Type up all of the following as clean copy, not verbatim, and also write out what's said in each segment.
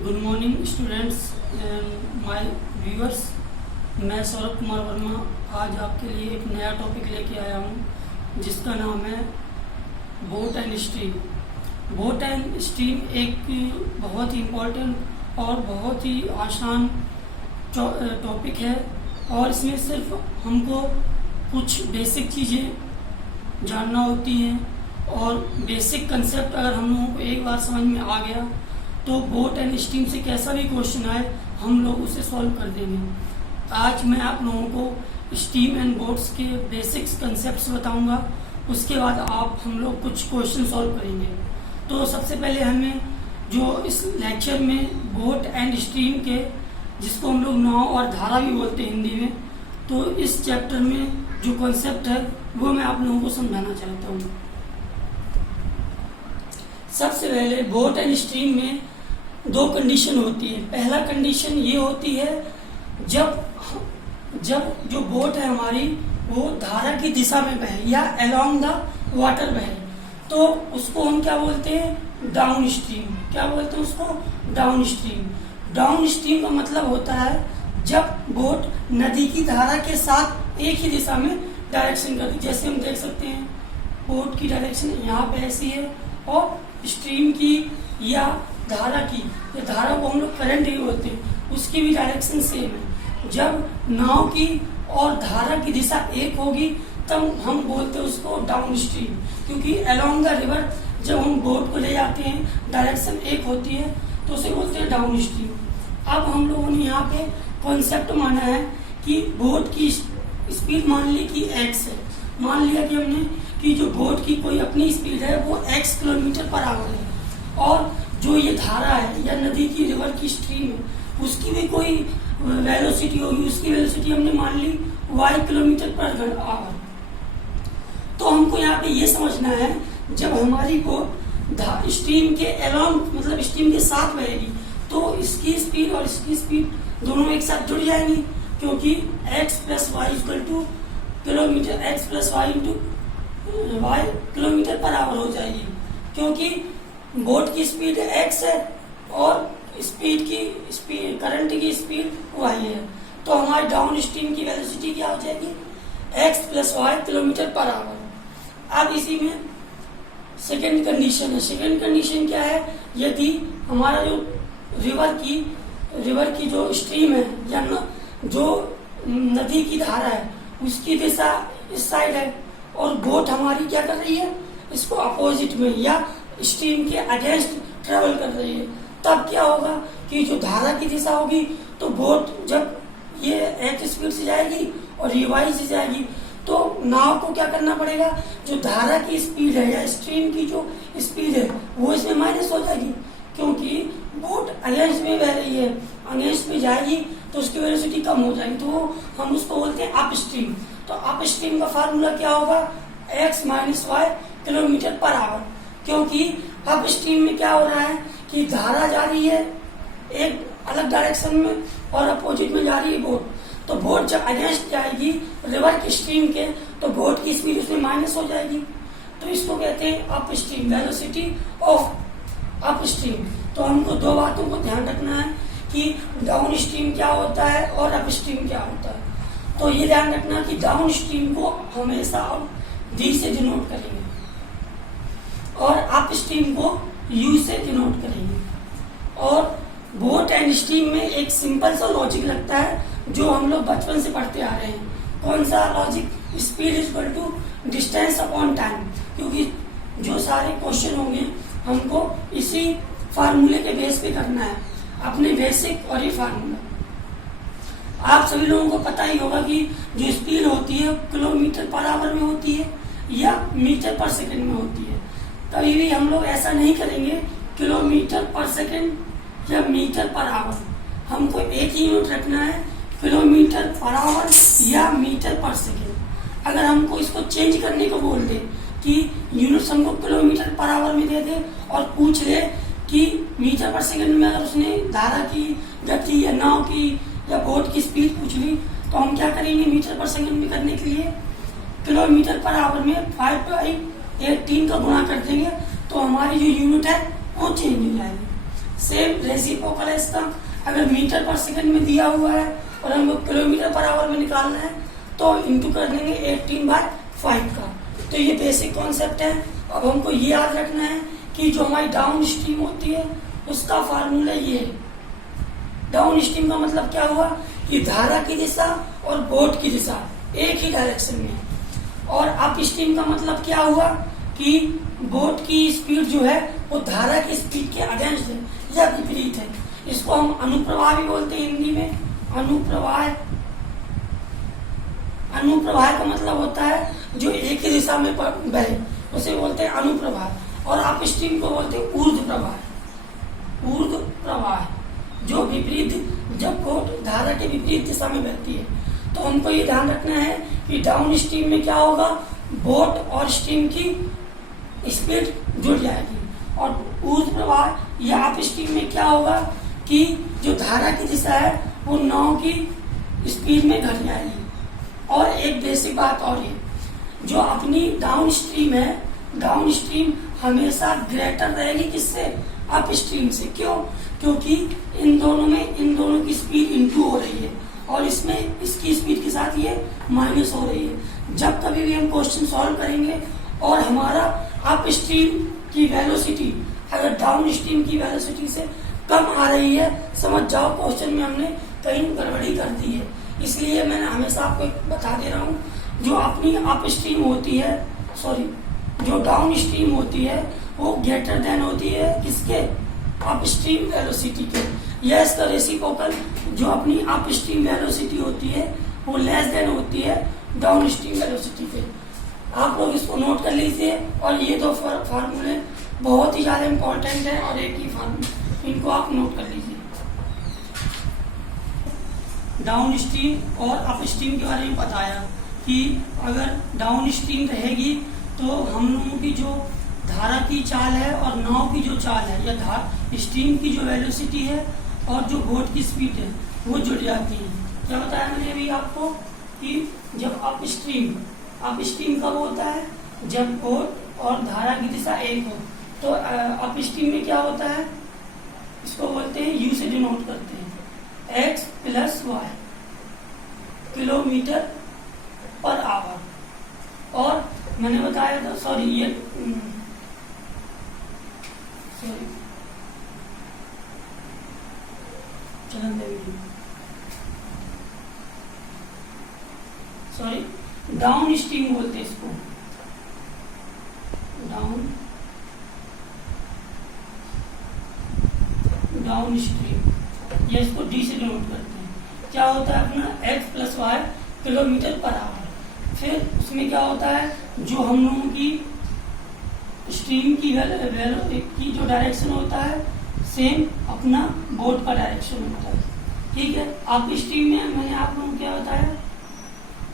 Good morning students and my viewers. मैं सौरभ कुमार वर्मा आज आपके लिए एक नया टॉपिक लेके आया हूँ जिसका नाम है boat and stream. Boat and stream एक बहुत ही इम्पोर्टेंट और बहुत ही आसान टॉपिक है और इसमें सिर्फ हमको कुछ बेसिक चीज़ें जानना होती हैं और बेसिक कंसेप्ट अगर हम लोगों को एक बार समझ में आ गया तो बोट एंड स्ट्रीम से कैसा भी क्वेश्चन आए हम लोग उसे सॉल्व कर देंगे। आज मैं आप लोगों को स्ट्रीम एंड बोट्स के बेसिक्स कंसेप्ट्स बताऊंगा, उसके बाद हम लोग कुछ क्वेश्चन सॉल्व करेंगे। तो सबसे पहले हमें जो इस लेक्चर में बोट एंड स्ट्रीम के, जिसको हम लोग नाव और धारा भी बोलते हैं हिंदी में, तो इस चैप्टर में जो कॉन्सेप्ट है वो मैं आप लोगों को समझाना चाहता हूँ। सबसे पहले बोट एंड स्ट्रीम में दो कंडीशन होती है। पहला कंडीशन ये होती है जब जो बोट है हमारी वो धारा की दिशा में बहे या अलोंग द वाटर बहे, तो उसको हम क्या बोलते हैं, डाउन स्ट्रीम। क्या बोलते हैं उसको, डाउन स्ट्रीम। डाउन स्ट्रीम का मतलब होता है जब बोट नदी की धारा के साथ एक ही दिशा में डायरेक्शन करती। जैसे हम देख सकते हैं बोट की डायरेक्शन यहाँ पे ऐसी है और स्ट्रीम की या धारा की, या धारा को हम लोग करंट ही बोलते हैं, उसकी भी डायरेक्शन सेम है। जब नाव की और धारा की दिशा एक होगी तब हम बोलते हैं उसको डाउन स्ट्रीम, क्योंकि अलोंग द रिवर जब हम बोट को ले जाते हैं डायरेक्शन एक होती है तो उसे बोलते हैं डाउन स्ट्रीम। अब हम लोगों ने यहाँ पे कॉन्सेप्ट माना है कि बोट की स्पीड मान ली कि x है। मान लिया कि हमने कि जो बोट की कोई अपनी स्पीड है वो x किलोमीटर पर आवर है और जो ये धारा है या नदी की रिवर की स्ट्रीम है उसकी भी कोई वेलोसिटी होगी, उसकी वेलोसिटी हमने मान ली y किलोमीटर पर आवर। तो हमको यहाँ पे ये समझना है जब हमारी बोट स्ट्रीम के अलोंग मतलब स्ट्रीम के साथ बहेगी तो इसकी स्पीड और इसकी स्पीड दोनों एक साथ जुड़ जाएंगी, क्योंकि x plus y equal to kilometre, x plus y into y kilometre per hour हो जाएगी, क्योंकि बोट की स्पीड x है और करंट की स्पीड y है। तो हमारे डाउन स्ट्रीम की वेलोसिटी क्या हो जाएगी, x plus y kilometre per hour. अब इसी में सेकेंड कंडीशन है। सेकेंड कंडीशन क्या है, यदि हमारा जो रिवर की जो स्ट्रीम है या जो नदी की धारा है उसकी दिशा इस साइड है और बोट हमारी क्या कर रही है, इसको अपोजिट में या स्ट्रीम के अगेंस्ट ट्रेवल कर रही है, तब क्या होगा कि जो धारा की दिशा होगी तो बोट जब ये एक स्पीड से जाएगी और ये वाई से जाएगी तो नाव को क्या करना पड़ेगा, जो धारा की स्पीड है या स्ट्रीम की जो स्पीड है वो इसमें माइनस हो जाएगी, क्योंकि बोट अगेंस्ट में बह रही है, अगेंस्ट में जाएगी तो उसकी वेलोसिटी कम हो जाएगी, तो हम उसको बोलते हैं अप स्ट्रीम। तो अप स्ट्रीम का फार्मूला क्या होगा, x minus y kilometre per hour, क्योंकि अप स्ट्रीम में क्या हो रहा है कि धारा जा रही है एक अलग डायरेक्शन में और अपोजिट में जा रही है बोट, तो बोट जब अगेंस्ट जाएगी रिवर की स्ट्रीम के तो बोट की स्पीड उसमें माइनस हो जाएगी, तो इसको कहते हैं up stream, velocity of up stream. तो हमको दो बातों को ध्यान रखना है कि डाउन स्ट्रीम क्या होता है और अप स्ट्रीम क्या होता है। तो ये ध्यान रखना कि डाउन स्ट्रीम को हमेशा D से डिनोट करेंगे और अप स्ट्रीम को U से डिनोट करेंगे। और बोट एंड स्ट्रीम में एक सिंपल सा लॉजिक लगता है जो हम लोग बचपन से पढ़ते आ रहे हैं। कौन सा logic, speed equal to distance upon time, क्योंकि जो सारे क्वेश्चन होंगे हमको इसी फार्मूले के बेस पे करना है, अपने बेसिक और ये फार्मूला। आप सभी लोगों को पता ही होगा कि जो स्पीड होती है किलोमीटर पर आवर में होती है या मीटर पर सेकंड में होती है। कभी भी हम लोग ऐसा नहीं करेंगे किलोमीटर पर सेकंड या मीटर पर आवर, हमको एक ही यूनिट रखना है, किलोमीटर पर आवर या मीटर पर सेकंड। अगर हमको इसको चेंज करने को बोल दे कि यूनिट्स हमको किलोमीटर पर आवर में दे दे और पूछ ले कि मीटर पर सेकंड में, अगर उसने धारा की गति या नाव की या बोट की स्पीड पूछ ली तो हम क्या करेंगे, मीटर पर सेकंड में करने के लिए किलोमीटर पर आवर में 5/18 का गुणा कर देंगे तो हमारी जो यूनिट है वो चेंज हो जाएगी। सेम रेसिप्रोकल है इसका। अगर मीटर पर सेकंड में दिया हुआ है और हमको किलोमीटर पर आवर में निकालना है तो इंटू कर देंगे 18/5 का। तो ये बेसिक कॉन्सेप्ट है। अब हमको ये याद रखना है कि जो हमारी डाउन स्ट्रीम होती है उसका फार्मूला ये है। डाउन स्ट्रीम का मतलब क्या हुआ कि धारा की दिशा और बोट की दिशा एक ही डायरेक्शन में है। और अप स्ट्रीम का मतलब क्या हुआ कि बोट की स्पीड जो है वो धारा की स्पीड के अगेंस्ट है या विपरीत है। इसको हम अनुप्रवाह भी बोलते हैं हिंदी में। अनुप्रवाह का मतलब होता है जो एक ही दिशा में बहे, उसे बोलते हैं अनुप्रवाह। और अप स्ट्रीम को बोलते हैं ऊर्ध्व प्रवाह, जो विपरीत, जब बोट धारा के विपरीत दिशा में बहती है। तो हमको ये ध्यान रखना है कि डाउन स्ट्रीम में क्या होगा, बोट और स्ट्रीम की स्पीड जुड़ जाएगी। और ऊर्ध्व प्रवाह या अप स्ट्रीम में क्या होगा कि जो धारा की दिशा है वो नाव की स्पीड में घट जाएगी। और एक बेसिक बात और ये, जो अपनी डाउन स्ट्रीम है, डाउन स्ट्रीम हमेशा ग्रेटर रहेगी किससे, अप स्ट्रीम से। क्यों? क्योंकि इन दोनों की स्पीड इंटू हो रही है और इसमें इसकी स्पीड के साथ ये माइनस हो रही है। जब कभी भी हम क्वेश्चन सॉल्व करेंगे और हमारा अप स्ट्रीम की वेलोसिटी अगर डाउन स्ट्रीम की वेलोसिटी से कम आ रही है, समझ जाओ क्वेश्चन में हमने कहीं गड़बड़ी कर दी है। इसलिए मैं हमेशा आपको बता दे रहा हूँ, जो अपनी अप स्ट्रीम होती है, जो डाउन स्ट्रीम होती है वो ग्रेटर देन होती है किसके, अप स्ट्रीम वेलोसिटी के। यह इसका रेसिप्रोकल, जो अपनी अप स्ट्रीम वेलोसिटी होती है वो लेस देन होती है डाउन स्ट्रीम वेलोसिटी के। आप लोग इसको नोट कर लीजिए। और ये दो फार्मूले बहुत ही ज्यादा इंपॉर्टेंट है और एक ही फार्मूला, इनको आप नोट कर लीजिए। डाउन स्ट्रीम और अप स्ट्रीम के बारे में बताया कि अगर डाउन स्ट्रीम रहेगी तो हम लोगों की जो धारा की चाल है और नाव की जो चाल है या स्ट्रीम की जो वेलोसिटी है और जो बोट की स्पीड है वो जुड़ जाती है। क्या बताया मैंने अभी आपको कि जब अप स्ट्रीम कब होता है, जब बोट और धारा की दिशा एक हो। तो अप स्ट्रीम में क्या होता है, इसको बोलते हैं, यू से डिनोट करते हैं, x + y kilometre per our. और मैंने बताया था, डाउन स्ट्रीम बोलते हैं इसको, डाउन स्ट्रीम, या इसको डी से डिनोट करते हैं। क्या होता है अपना x + y kilometre per our. फिर उसमें क्या होता है, जो हम लोगों की स्ट्रीम की जो डायरेक्शन होता है सेम अपना बोट का डायरेक्शन होता है। ठीक है। अप स्ट्रीम में मैंने आप लोगों को क्या बताया,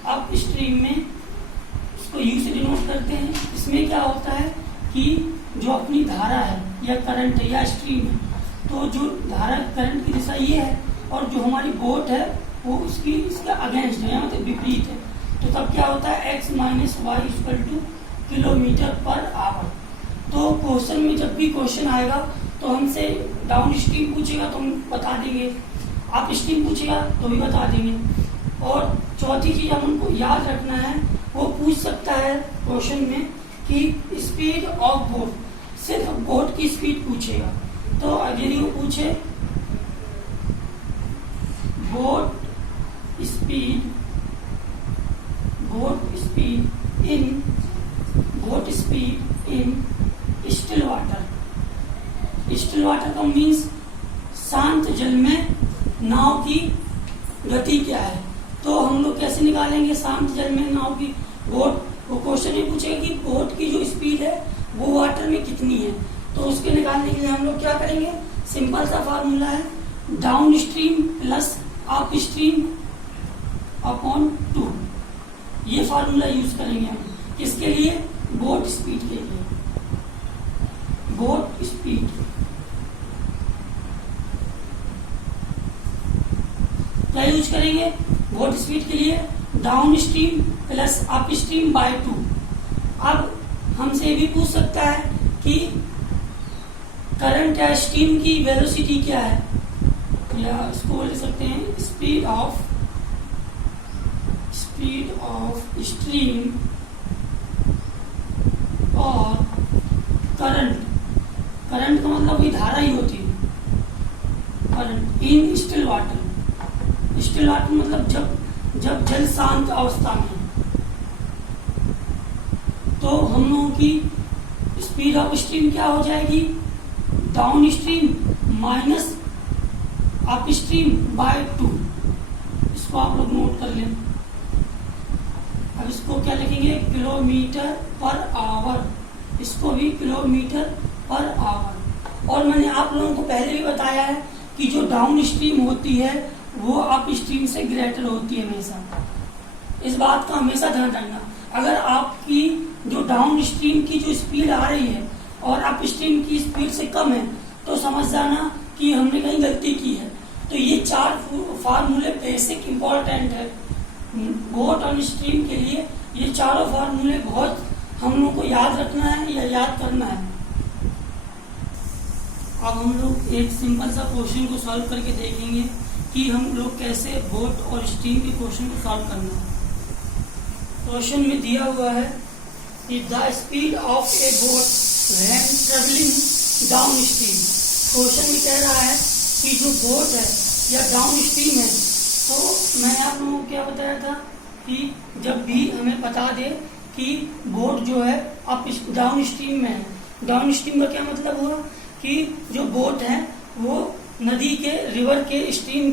अप स्ट्रीम में इसको यू से डिनोट करते हैं। इसमें क्या होता है कि जो अपनी धारा है या करंट है या स्ट्रीम है, तो जो धारा करंट की दिशा ये है और जो हमारी बोट है वो इसका अगेंस्ट है, मतलब विपरीत है। तो तब क्या होता है, x - y = kilometre per our. तो क्वेश्चन में जब भी क्वेश्चन आएगा तो हमसे डाउन स्ट्रीम पूछेगा तो हम बता देंगे, अप स्ट्रीम पूछेगा तो भी बता देंगे। और चौथी चीज हमको याद रखना है, वो पूछ सकता है क्वेश्चन में कि स्पीड ऑफ बोट, सिर्फ बोट की स्पीड पूछेगा। तो अगर वो पूछे boat speed in still water का मीन्स शांत जल में नाव की गति क्या है। तो हम लोग कैसे निकालेंगे शांत जल में नाव की बोट, वो क्वेश्चन ये पूछेगा कि बोट की जो स्पीड है वो वाटर में कितनी है। तो उसके निकालने के लिए हम लोग क्या करेंगे, सिंपल सा फार्मूला है, down stream plus up stream upon 2। ये फार्मूला यूज करेंगे हम किसके लिए, बोट स्पीड के लिए। बोट स्पीड क्या यूज करेंगे, बोट स्पीड के लिए downstream plus upstream by 2। अब हमसे भी पूछ सकता है कि करंट या स्टीम की वेलोसिटी क्या है, या इसको बोल सकते हैं स्पीड ऑफ स्ट्रीम और करंट का मतलब वही धारा ही होती है, करंट इन स्टिल वाटर मतलब जब जल शांत अवस्था में, तो हम लोगों की स्पीड ऑफ स्ट्रीम क्या हो जाएगी, downstream minus upstream by 2। इसको आप लोग नोट कर लें। अब इसको क्या लिखेंगे, किलोमीटर पर आवर, इसको भी किलोमीटर पर आवर। और मैंने आप लोगों को पहले भी बताया है कि जो डाउन स्ट्रीम होती है वो अप स्ट्रीम से ग्रेटर होती है हमेशा। इस बात का हमेशा ध्यान रखना। अगर आपकी जो डाउन स्ट्रीम की जो स्पीड आ रही है और अप स्ट्रीम की स्पीड से कम है, तो समझ जाना कि हमने कहीं गलती की है। तो ये 4 फार्मूले बेसिक इंपॉर्टेंट है बोट और स्ट्रीम के लिए। ये चारों फार्मूले बहुत हम लोग को याद रखना है या याद करना है। अब हम लोग एक सिंपल सा क्वेश्चन को सॉल्व करके देखेंगे कि हम लोग कैसे बोट और स्ट्रीम के क्वेश्चन को सॉल्व करना है। क्वेश्चन में दिया हुआ है कि the speed of A boat when travelling down stream. Question में कह रहा है कि जो बोट है या डाउन स्ट्रीम है, तो मैंने आप लोगों को क्या बताया था कि जब भी हमें बता दे कि बोट जो है अप डाउन स्ट्रीम में है। डाउन स्ट्रीम का क्या मतलब हुआ कि जो बोट है वो नदी के रिवर के स्ट्रीम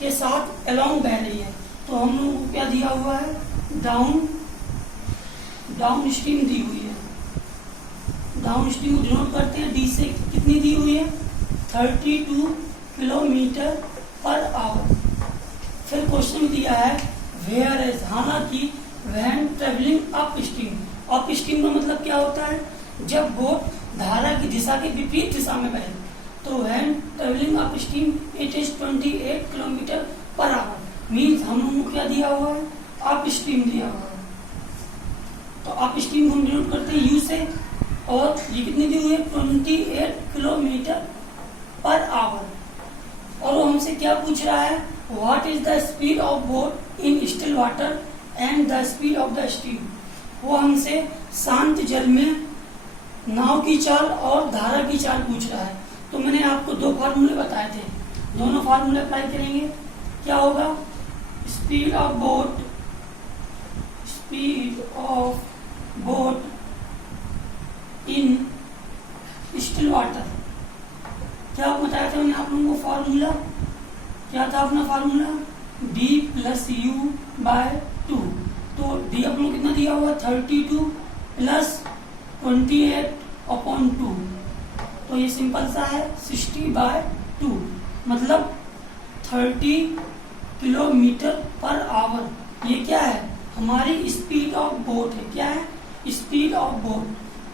के साथ अलोंग बह रही है। तो हम लोगों को क्या दिया हुआ है, डाउन स्ट्रीम दी हुई है। डाउन स्ट्रीम को डिनोट करते हैं डी से, कितनी दी हुई है, 32 किलोमीटर पर आवर। फिर क्वेश्चन दिया है वेयर इज, हालांकि when travelling up stream. Up stream का मतलब क्या होता है, जब बोट धारा की दिशा के विपरीत दिशा में बहे। तो when travelling up stream it is 28 kilometre per our. Means हम लोगों को क्या दिया हुआ है, अप स्ट्रीम दिया हुआ है। तो अप स्ट्रीम हम डिनोट करते हैं यू से, और ये कितनी दी हुई है, 28 किलोमीटर पर आवर। और वो हमसे क्या पूछ रहा है, what is the speed of boat in still water and the speed of the stream. वो हमसे शांत जल में नाव की चाल और धारा की चाल पूछ रहा है। तो मैंने आपको 2 फार्मूले बताए थे, दोनों फार्मूले अप्लाई करेंगे। क्या होगा, speed of boat in still water. क्या बताया था मैंने आप लोगों को फार्मूला, क्या था अपना formula, d plus u by 2। तो d आप लोग कितना दिया हुआ, 32 प्लस 28/2। तो ये सिंपल सा है 60/2, मतलब 30 किलोमीटर पर आवर। ये क्या है, हमारी स्पीड ऑफ बोट है। क्या है, स्पीड ऑफ बोट।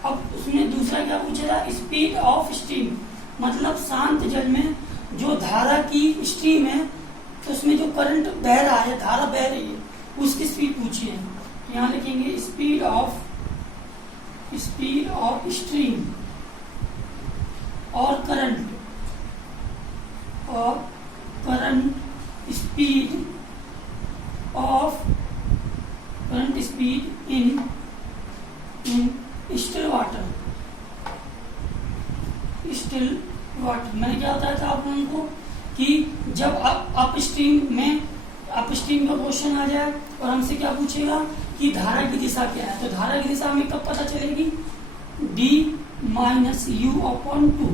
अब उसने दूसरा क्या पूछा था, स्पीड ऑफ स्ट्रीम, मतलब शांत जल में जो धारा की स्ट्रीम है, तो उसमें जो करंट बह रहा है, धारा बह रही है, उसकी स्पीड पूछी है। यहाँ लिखेंगे स्पीड ऑफ स्ट्रीम और current speed in still water. मैंने क्या बताया था आप लोगों को कि जब अप स्ट्रीम का क्वेश्चन आ जाए और हमसे क्या पूछेगा कि धारा की दिशा क्या है, तो धारा की दिशा हमें कब पता चलेगी, d माइनस u/2।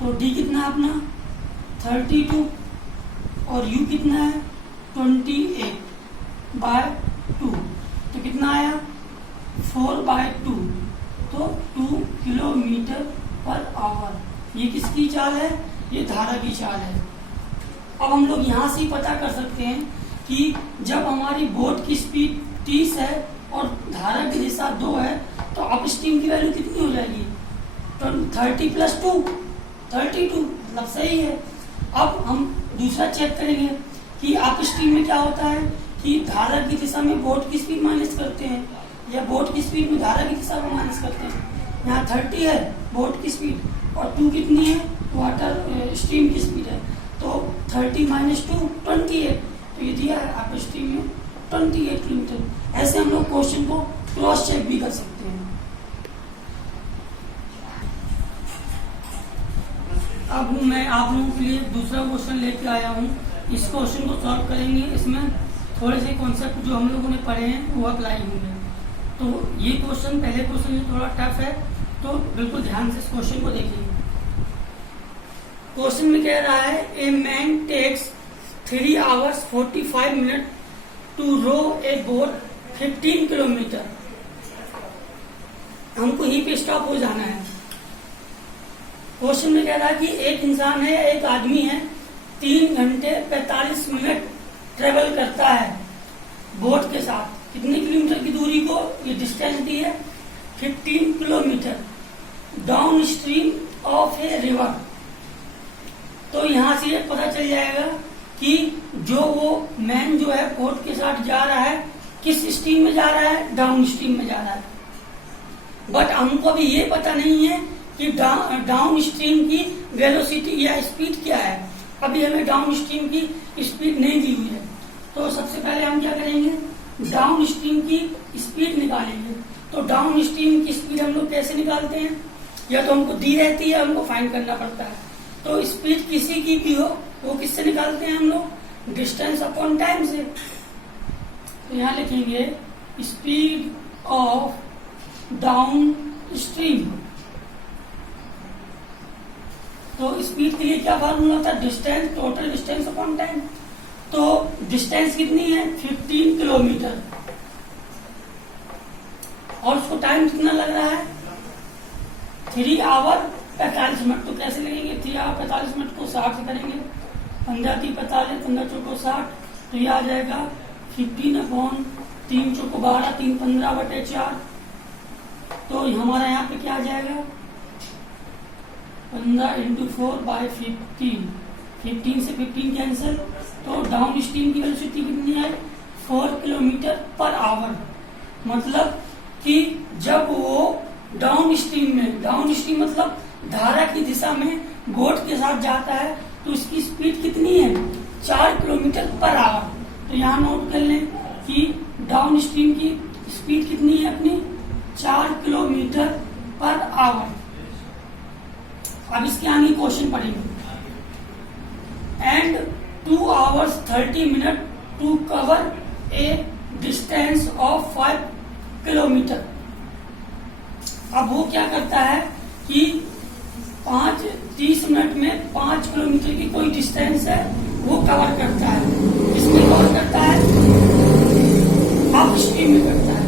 तो d कितना है अपना 32 और u कितना है 28/2। तो कितना आया 4/2, तो 2 किलोमीटर पर आवर। ये किसकी चाल है, ये धारा की चाल है। अब हम लोग यहाँ से ही पता कर सकते हैं कि जब हमारी बोट की स्पीड 30 है और धारा की दिशा 2 है, तो अप स्ट्रीम की वैल्यू कितनी हो जाएगी, 30 + 2 32, मतलब सही है। अब हम दूसरा चेक करेंगे कि अप स्ट्रीम में क्या होता है कि धारा की दिशा में बोट की स्पीड माइनस करते हैं, या बोट की स्पीड में धारा की दिशा को माइनस करते हैं। यहाँ 30 है बोट की स्पीड और 2 कितनी है वाटर स्ट्रीम की स्पीड है, तो 30 - 2 28, तो ये दिया है आप स्ट्रीम में 28 किलोमीटर। ऐसे हम लोग क्वेश्चन को क्रॉस चेक भी कर सकते हैं। अब मैं आप लोगों के लिए दूसरा क्वेश्चन लेके आया हूँ। इस क्वेश्चन को सॉल्व करेंगे, इसमें थोड़े से कॉन्सेप्ट जो हम लोगों ने पढ़े हैं वो अप्लाई होंगे। तो ये क्वेश्चन पहले क्वेश्चन थोड़ा टफ है, तो बिल्कुल ध्यान से इस क्वेश्चन को देखिए। क्वेश्चन में कह रहा है a man takes 3 hours 45 minutes to row a boat 15 kilometre. हमको ही पे स्टॉप हो जाना है। क्वेश्चन में कह रहा है कि एक इंसान है, एक आदमी है, 3 घंटे 45 मिनट ट्रेवल करता है बोट के साथ। कितने किलोमीटर की दूरी को ये डिस्टेंस दी है 15 kilometre down stream of a river. तो यहां से ये पता चल जाएगा कि जो वो मैन जो है बोट के साथ जा रहा है किस स्ट्रीम में जा रहा है, डाउन स्ट्रीम में जा रहा है। बट हमको अभी ये पता नहीं है कि डाउन स्ट्रीम की वेलोसिटी या स्पीड क्या है। अभी हमें डाउन स्ट्रीम की स्पीड नहीं दी हुई है, तो सबसे पहले हम क्या करेंगे, डाउन स्ट्रीम की स्पीड निकालेंगे। तो डाउन स्ट्रीम की स्पीड हम लोग कैसे निकालते हैं, या तो हमको दी रहती है, हमको फाइंड करना पड़ता है। तो स्पीड किसी की भी हो वो किससे निकालते हैं हम लोग, डिस्टेंस अपॉन टाइम से। तो यहाँ लिखेंगे स्पीड ऑफ डाउन स्ट्रीम। तो स्पीड के लिए क्या फार्मूला था, distance, total distance upon time. तो डिस्टेंस कितनी है 15 किलोमीटर और उसको टाइम कितना लग रहा है 3 hour 45 मिनट। तो कैसे लगेंगे 3 hour 45 मिनट को 60 से करेंगे, 15 3 45, 15 चौको 60, तो ये आ जाएगा 15/3 चौको 12, 3 15/4। तो हमारा यहाँ पे क्या आ जाएगा 15 × 4/15, 15 से 15 कैंसिल। तो डाउन स्ट्रीम की वेलोसिटी कितनी है 4 किलोमीटर पर आवर। मतलब कि जब वो डाउन स्ट्रीम में, डाउन स्ट्रीम मतलब धारा की दिशा में बोट के साथ जाता है, तो इसकी स्पीड कितनी है 4 किलोमीटर पर आवर। तो यहाँ नोट कर लें कि डाउन स्ट्रीम की स्पीड कितनी है अपनी 4 किलोमीटर पर आवर। अब इसके आगे क्वेश्चन पढ़ेंगे। And 2 hours 30 minutes to cover a distance of 5 kilometre. अब वो क्या करता है कि 30 मिनट में 5 किलोमीटर की कोई डिस्टेंस है वो कवर करता है। इसमें कवर करता है अप स्ट्रीम में करता है।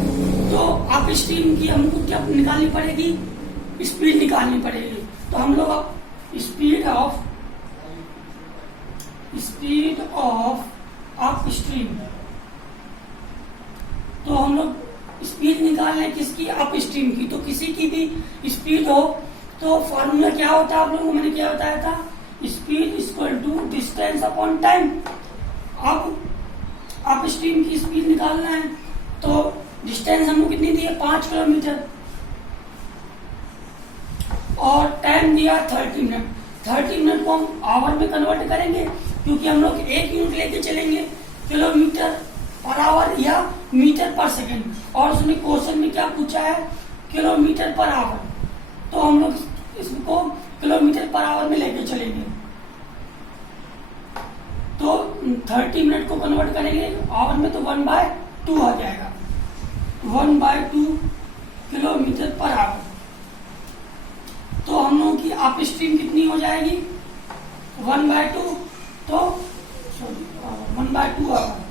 तो अप स्ट्रीम की हमको क्या निकालनी पड़ेगी, स्पीड निकालनी पड़ेगी। तो हम लोग अब स्पीड ऑफ अप स्ट्रीम, तो हम लोग स्पीड निकाल रहे हैं किसकी, अप स्ट्रीम की। तो किसी की भी स्पीड हो तो फॉर्मूला क्या होता है आप लोगों को मैंने क्या बताया था, speed equal to distance upon time. अब अप स्ट्रीम की स्पीड निकालना है तो डिस्टेंस हमको कितनी दी है 5 किलोमीटर और टाइम दिया 30 मिनट। 30 मिनट को हम आवर में कन्वर्ट करेंगे क्योंकि हम लोग 1 यूनिट लेके चलेंगे, किलोमीटर पर आवर या मीटर पर सेकेंड। और उसने क्वेश्चन में क्या पूछा है किलोमीटर पर आवर, तो हम लोग इसको किलोमीटर पर आवर में लेके चलेंगे। तो 30 मिनट को कन्वर्ट करेंगे आवर में तो 1/2 आ जाएगा, 1/2 किलोमीटर पर आवर। तो हम लोगों की अप स्ट्रीम कितनी हो जाएगी 1/2, तो 1/2 आवर।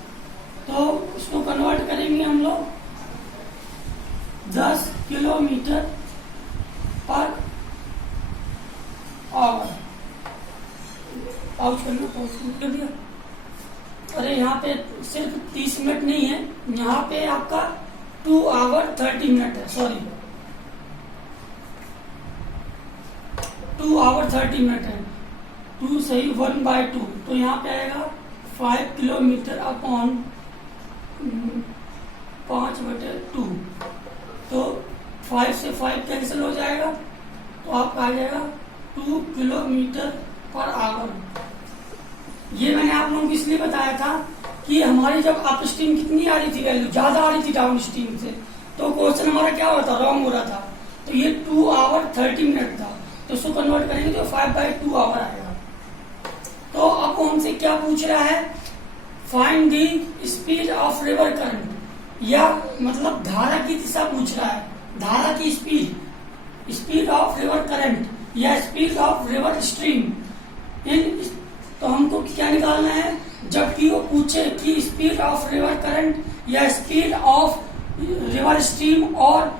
तो उसको कन्वर्ट करेंगे हम लोग 10 किलोमीटर पर आवर। पाउच कर दिया। अरे यहाँ पे सिर्फ 30 मिनट नहीं है, यहाँ पे आपका 2 hour 30 मिनट है, सॉरी 2 hour 30 मिनट है, 2 सही 1/2। तो यहाँ पे आएगा 5 किलोमीटर अपॉन 5/2, तो 5 से 5 कैंसिल हो जाएगा, तो आपका आ जाएगा 2 किलोमीटर पर आवर। ये मैंने आप लोगों को इसलिए बताया था कि हमारी जब अप स्ट्रीम कितनी आ रही थी वैल्यू, ज्यादा आ रही थी डाउन स्ट्रीम से, तो क्वेश्चन हमारा क्या हो रहा था, रॉन्ग हो रहा था। तो ये 2 आवर 30 मिनट था, तो इसको कन्वर्ट करेंगे तो 5/2 आवर आएगा। तो अब वो हमसे क्या पूछ रहा है, find the speed of river current, या मतलब धारा की दिशा पूछ रहा है, धारा की speed, speed of river current या स्पीड ऑफ रिवर स्ट्रीम। तो हमको क्या निकालना है, जबकि वो पूछे कि स्पीड ऑफ रिवर करंट या स्पीड ऑफ रिवर स्ट्रीम और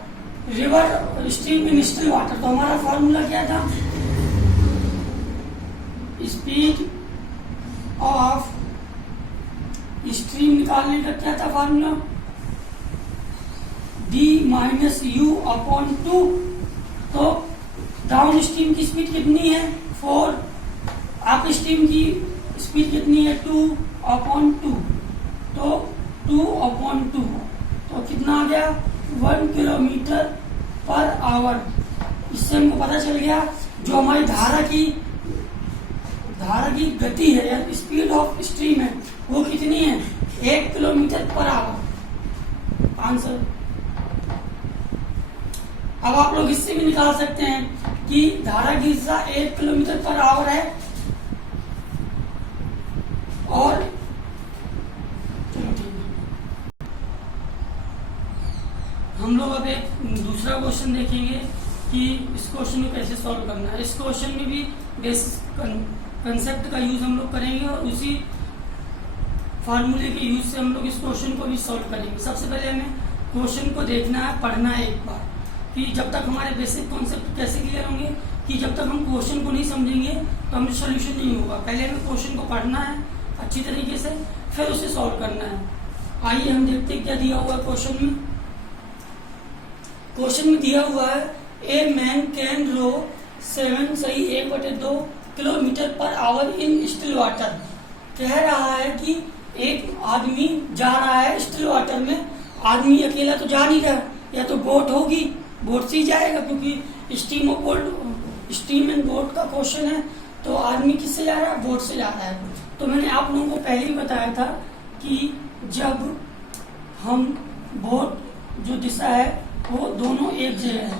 river stream in still water, तो हमारा फॉर्मूला क्या था, स्पीड ऑफ स्ट्रीम निकालने का क्या था फॉर्मूला, d-u/2। तो डाउन स्ट्रीम की स्पीड कितनी है 4, अप स्ट्रीम की स्पीड कितनी है 2/2, तो 2/2 तो कितना आ गया 1 किलोमीटर पर आवर। इससे हमको पता चल गया जो हमारी धारा की गति है या स्पीड ऑफ स्ट्रीम है वो कितनी है 1 किलोमीटर पर आवर। आंसर। अब आप लोग इससे भी निकाल सकते हैं कि धारा की दिशा 1 किलोमीटर पर आवर है, और चलो ठीक है, हम लोग अब एक दूसरा क्वेश्चन देखेंगे कि इस क्वेश्चन को कैसे सॉल्व करना है। इस क्वेश्चन में भी बेसिक कंसेप्ट का यूज हम लोग करेंगे और उसी फार्मूले के यूज से हम लोग इस क्वेश्चन को भी सॉल्व करेंगे। सबसे पहले हमें क्वेश्चन को देखना है, पढ़ना है एक बार, कि जब तक हमारे बेसिक कॉन्सेप्ट कैसे क्लियर होंगे, कि जब तक हम क्वेश्चन को नहीं समझेंगे तो हमें सोल्यूशन नहीं होगा। पहले हमें क्वेश्चन को पढ़ना है अच्छी तरीके से, फिर उसे सॉल्व करना है। आइए हम देखते हैं क्या दिया हुआ है क्वेश्चन में। क्वेश्चन में दिया हुआ है a man can row 1/2 kilometre per hour in still water. कह रहा है कि एक आदमी जा रहा है स्टिल वाटर में, आदमी अकेला तो जा नहीं रहा, या तो बोट होगी, बोट से ही जाएगा, क्योंकि स्टीम एंड बोट का क्वेश्चन है, तो आदमी किससे जा रहा है, बोट से जा रहा है। तो मैंने आप लोगों को पहले ही बताया था कि जब हम बोट जो दिशा है वो दोनों एक जगह है,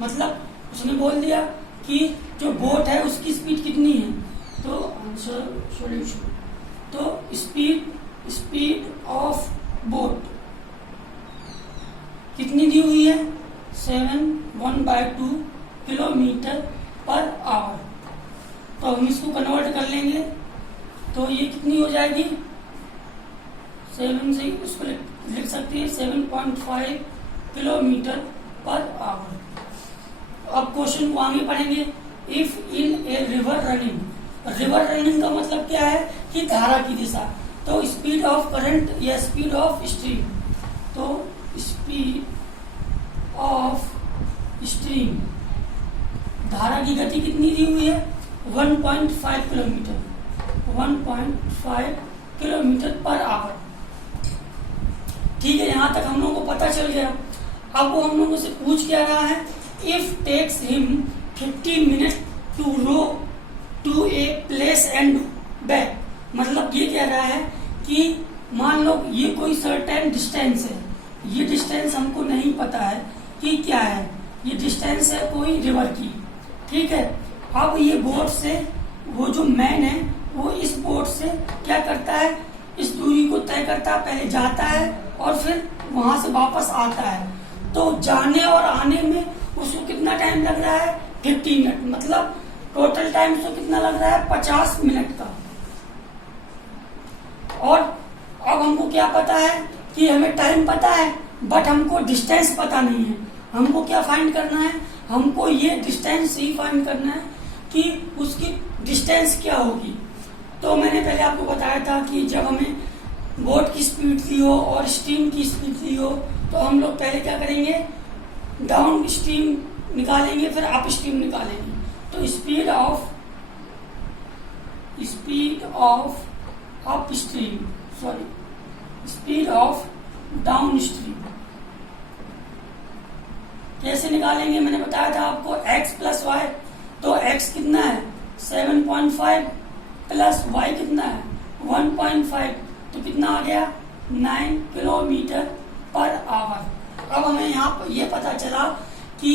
मतलब उसने बोल दिया कि जो बोट है उसकी स्पीड कितनी है, तो आंसर सॉल्यूशन। तो स्पीड ऑफ बोट कितनी दी हुई है 7/1/2 किलोमीटर पर आवर। तो हम इसको कन्वर्ट कर लेंगे, तो ये कितनी हो जाएगी 7 से उसको लिख सकते हैं 7.5 किलोमीटर पर आवर। अब क्वेश्चन को आगे पढ़ेंगे। If in a river running का मतलब क्या है कि धारा की दिशा, तो स्पीड ऑफ करंट या स्पीड ऑफ स्ट्रीम, तो स्पीड ऑफ स्ट्रीम धारा की गति कितनी दी हुई है 1.5 किलोमीटर पर आवर। ठीक है, यहां तक हम लोगों को पता चल गया। अब वो हम लोगों से पूछ क्या रहा है, if takes him 15 minute to row to a place and back. मतलब ये कह रहा है कि मान लो ये कोई सर्टेन डिस्टेंस है, ये डिस्टेंस हमको नहीं पता है कि क्या है, ये डिस्टेंस है कोई रिवर की, ठीक है। अब ये बोट से वो जो मैन है वो इस बोट से क्या करता है, इस दूरी को तय करता है, पहले जाता है और फिर वहां से वापस आता है। तो जाने और आने में उसको कितना टाइम लग रहा है 50 मिनट, मतलब टोटल टाइम उसको कितना लग रहा है 50 मिनट का। और अब हमको क्या पता है कि हमें टाइम पता है बट हमको डिस्टेंस पता नहीं है। हमको क्या फाइंड करना है, हमको ये डिस्टेंस ही फाइंड करना है कि उसकी डिस्टेंस क्या होगी। तो मैंने पहले आपको बताया था कि जब हमें बोट की स्पीड दी हो और स्ट्रीम की स्पीड दी हो तो हम लोग पहले क्या करेंगे, डाउन स्ट्रीम निकालेंगे फिर अप स्ट्रीम निकालेंगे। तो speed of up stream, sorry speed of down stream कैसे निकालेंगे, मैंने बताया था आपको x प्लस वाई, तो x कितना है 7.5 प्लस y कितना है 1.5, तो कितना आ गया 9 किलोमीटर पर आवर। अब हमें यहाँ पर ये पता चला कि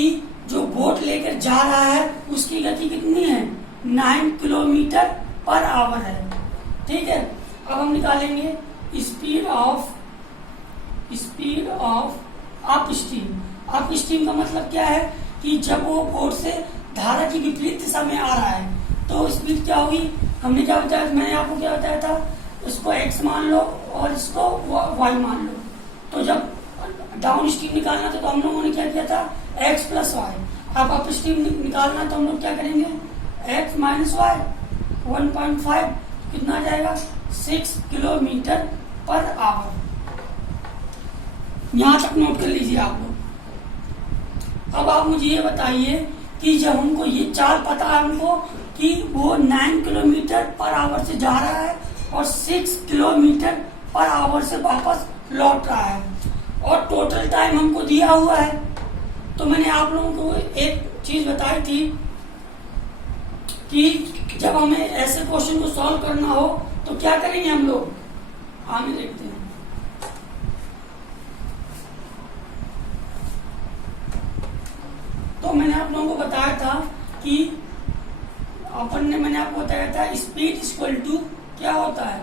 जो बोट लेकर जा रहा है उसकी गति कितनी है 9 किलोमीटर पर आवर है। ठीक है, अब हम निकालेंगे speed of up stream. Up stream का मतलब क्या है कि जब वो बोट से धारा की विपरीत दिशा में आ रहा है तो स्पीड क्या होगी, हमने क्या बताया, मैंने आपको क्या बताया था, इसको x मान लो और इसको y मान लो। तो जब डाउन स्ट्रीम निकालना था तो हम लोगों ने क्या किया था x प्लस वाई। अब अप स्ट्रीम निकालना तो हम लोग क्या करेंगे x माइनस वाई 1.5, कितना आ जाएगा 6 किलोमीटर पर आवर। यहां तक नोट कर लीजिए आप लोग। अब आप मुझे ये बताइए कि जब हमको ये चाल पता है हमको कि वो 9 किलोमीटर पर आवर से जा रहा है और 6 किलोमीटर पर आवर से वापस लौट रहा है और टोटल टाइम हमको दिया हुआ है, तो मैंने आप लोगों को एक चीज बताई थी कि जब हमें ऐसे क्वेश्चन को सॉल्व करना हो तो क्या करेंगे हम लोग, आगे देखते हैं। तो मैंने आप लोगों को बताया था कि मैंने आपको बताया था स्पीड इक्वल टू क्या होता है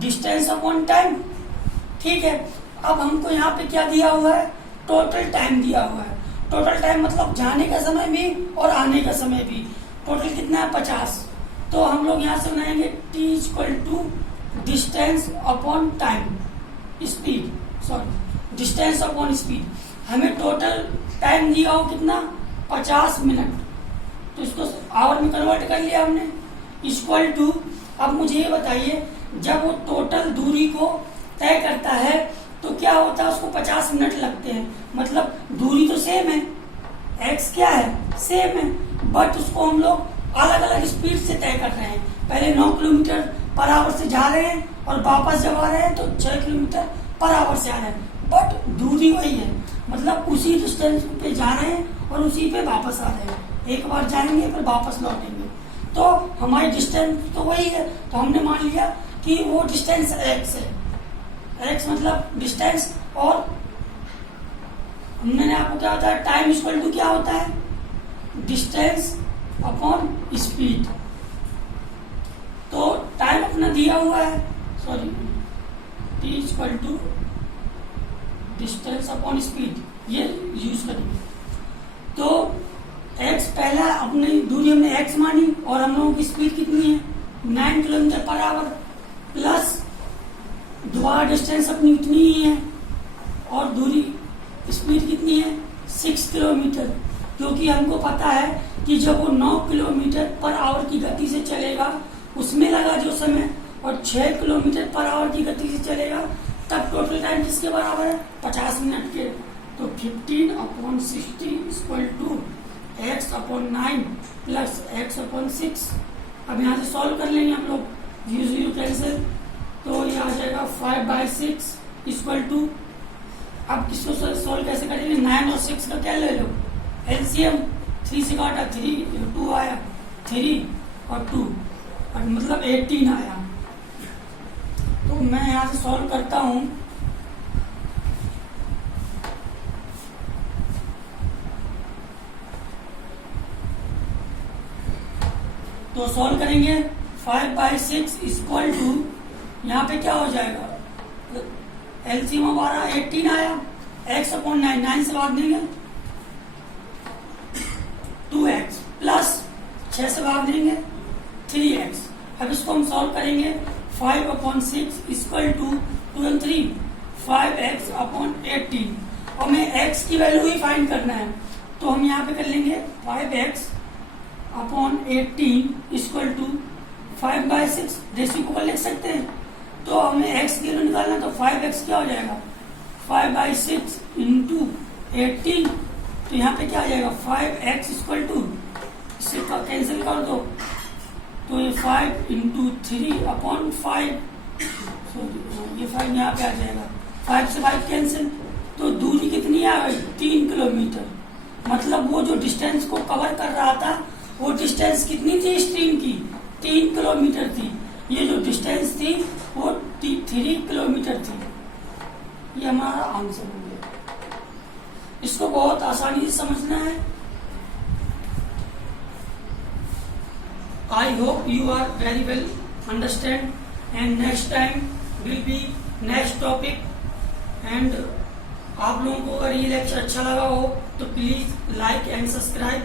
डिस्टेंस अपॉन टाइम। ठीक है, अब हमको यहाँ पे क्या दिया हुआ है टोटल टाइम दिया हुआ है। टोटल टाइम मतलब जाने का समय भी और आने का समय भी। टोटल कितना है 50, तो हम लोग यहाँ से बनाएंगे t equal to distance upon time speed, sorry distance upon speed. हमें टोटल टाइम दिया हो कितना 50 मिनट, तो इसको आवर में कन्वर्ट कर लिया हमने। इक्वल टू, अब मुझे ये बताइए जब वो टोटल दूरी को तय करता है तो क्या होता है उसको 50 मिनट लगते हैं, मतलब दूरी तो सेम है, x क्या है सेम है, बट उसको हम लोग अलग अलग स्पीड से तय कर रहे हैं। पहले 9 किलोमीटर पर आवर से जा रहे हैं और वापस जब आ रहे हैं तो 6 किलोमीटर पर आवर से आ रहे हैं, बट दूरी वही है, मतलब उसी डिस्टेंस पे जा रहे हैं और उसी पे वापस आ रहे हैं। एक बार जाएंगे फिर वापस लौटेंगे, तो हमारी डिस्टेंस तो वही है। तो हमने मान लिया कि वो डिस्टेंस x है, x मतलब डिस्टेंस, और मैंने आपको क्या बताया टाइम इक्वल टू क्या होता है डिस्टेंस अपॉन स्पीड। तो टाइम अपना दिया हुआ है, sorry t equal to distance upon speed, ये यूज करेंगे। तो x पहला अपनी दूरी हमने x मानी और हम लोगों की स्पीड कितनी है 9 किलोमीटर पर आवर, प्लस दोबारा डिस्टेंस अपनी उतनी ही है और दूरी स्पीड कितनी है 6 किलोमीटर, क्योंकि हमको पता है कि जब वो 9 किलोमीटर पर आवर की गति से चलेगा उसमें लगा जो समय और 6 किलोमीटर पर आवर की गति से चलेगा तब टोटल टाइम किसके बराबर है 50 मिनट के। तो 15 upon 60 equal to x upon 9 plus x upon 6। अब यहाँ से सॉल्व कर लेंगे हम लोग, 0 कैंसिल, तो ये आ जाएगा 5/6 इक्वल टू, अब इसको सॉल्व कैसे करेंगे 9 और 6 का क्या ले लो एलसीएम, 3 से काटा 3, 2 आया 3 और 2 और मतलब 18 आया। तो मैं यहाँ से सॉल्व करता हूँ, तो सॉल्व करेंगे 5/6 इक्वल टू, यहाँ पे क्या हो जाएगा एलसीएम हमारा 18 आया, x अपॉन 9, 9 से भाग देंगे 2x प्लस 6 से भाग देंगे 3x। अब इसको हम सॉल्व करेंगे 5/6 इक्वल टू 2 और 3 5x अपॉन 18, और हमें x की वैल्यू ही फाइंड करना है, तो हम यहाँ पे कर लेंगे 5x upon 18 equal to 5/6, reciprocal लिख सकते हैं। तो हमें x की वैल्यू निकालना, तो 5x क्या हो जाएगा 5/6 इंटू 18, तो यहाँ पे क्या आ जाएगा 5x इक्वल टू, इससे कैंसिल कर दो तो ये 5 इंटू 3 अपॉन 5, ये 5 यहाँ पे आ जाएगा, 5 से 5 कैंसिल, तो दूरी कितनी आ गई 3 किलोमीटर। मतलब वो जो डिस्टेंस को कवर कर रहा था वो डिस्टेंस कितनी थी स्ट्रीम की 3 किलोमीटर थी। ये जो डिस्टेंस थी वो 3 किलोमीटर थी। ये हमारा आंसर हो गया। इसको बहुत आसानी से समझना है। I hope you are very well understand, and next time will be next topic. And आप लोगों को अगर ये लेक्चर अच्छा लगा हो तो प्लीज लाइक एंड सब्सक्राइब।